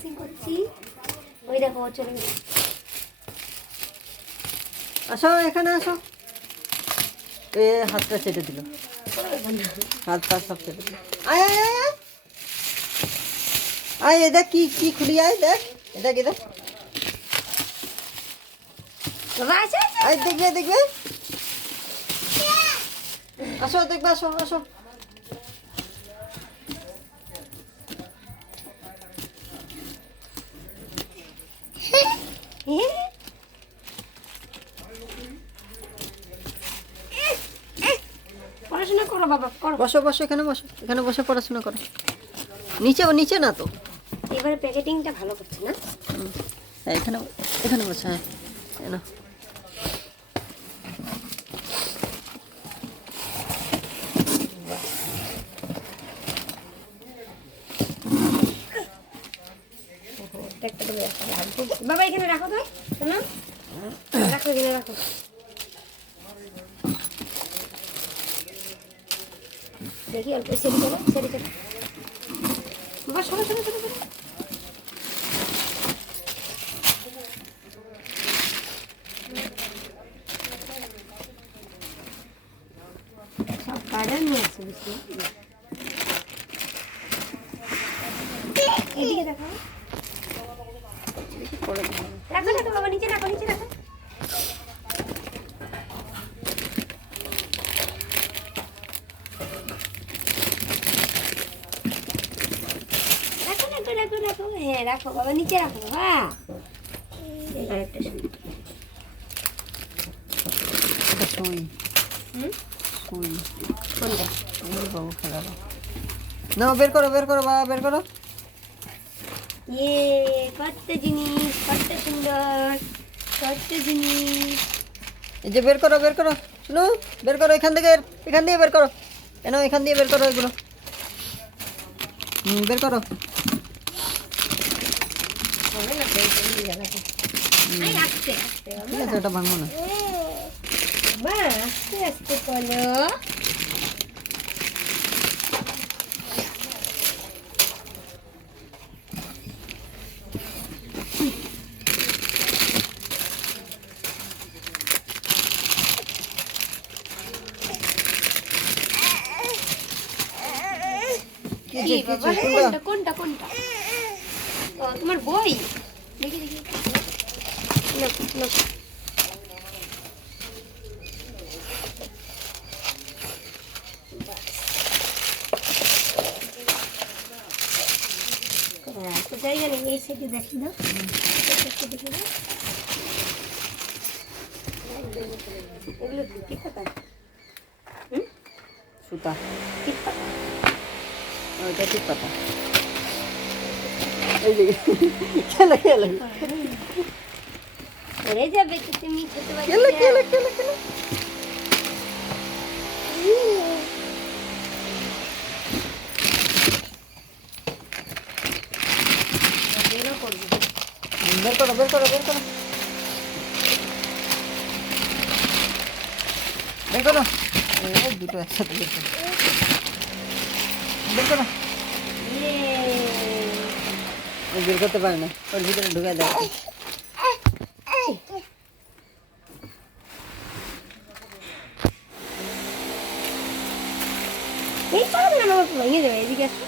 Unboxing করছি। ওই দেখো চলে গেছে। আসো এখানে আসো। এ হাতটা চেটে দিল, হাত পা সব চেটে দিল। আয় আয় আয় আয় আয়, এ দেখ কি কি খুলি, আয় দেখ, এ দেখ এ দেখ, বাবা আছে আয় দেখবে দেখবে, আসো দেখবে, আসো আসো। পড়াশোনা করো বাবা, করো। বসো বসো, এখানে বসো, এখানে বসে পড়াশোনা করো। নিচে নিচে না তো, এবারে প্যাকেটিংটা ভালো করছে না? হ্যাঁ এখানে এখানে বসে, হ্যাঁ না বাবা এখানে রাখো তো, শোনো, রাখো এখানে রাখো। দেখি অল্প সেরি করো, সেরি করো বাবা, সরো সরো সরো সরো। সব কার্ডার নিয়ে আসছে বুঝলি। এদিকে দেখো, রাখো রাখো বাবা, নিচে রাখো, নিচে রাখো। রাখো রাখো রাখো রাখো, হ্যাঁ রাখো বাবা, নিচে রাখো। হ্যাঁ এবার একটা সুই, সুই কোনটা? বাবু খেলাবো না, বের করো বের করো বাবা, বের করো। ইয়ে কত জিনিস, কত সুন্দর, কত জিনিস। এই যে বের করো বের করো, শুনো বের করো এখান থেকে, এখান দিয়ে বের করো, কেন এখান দিয়ে বের করো এগুলো, বের করো। হবে না তো এই জায়গাটা। এই আস্তে আস্তে বাবা, ঠিক আছে, এটা ভাঙবো না। মা আস্তে আস্তে করো। কি বাবা, কোনটা কোনটা কোনটা? ও তোমার বই, দেখি দেখি না না। তো জায়গা নেই, এই সাইডে দেখি না, দেখি না। এগুলো কি পাতা? সুতা, ঠিক পাতা। ওইটা ঠিক কথা। এই যে খেলে খেলে পড়ে যাবে তো, তুমি ছোট খেলে বাচ্চা। খেলে খেলে খেলে, বেরো করবে। বের করো বের করো বের করো বের করো, এই দুটো একসাথে বের করো, বের করো। ইয়ে ও বের করতে পারে না, ওর ভিতরে ঢুকে দেয়। এই পারবে না বাবা, ভেঙে যাবে। এদিকে আসো,